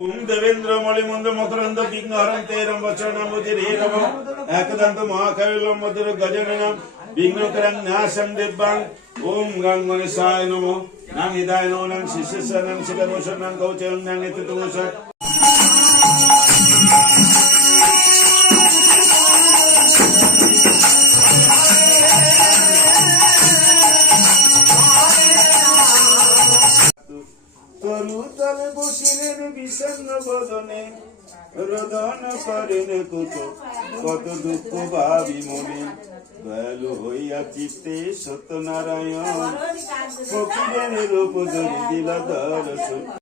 देवेंद्र मणिमंद मकरंद विघ्नहरन्ते रम्भचरणमुदिरेरव एकदन्त महाकविलं मधुर गजननं विघ्नकरं नाशं दिव्यां ओम गं गणेशाय नमो नम हिदाय नमो नम शिशिरनं शिखरभूषणं कवचं नम नित्यभूषण তরুতলে বসিলেন বিষণ্ণ বদনে রোদন করেন কত দুঃখ ভাবি মনে দয়ালু হইয়া চিত্তে সত্যনারায়ণ ফকিরের রূপ ধরি দিল দর্শন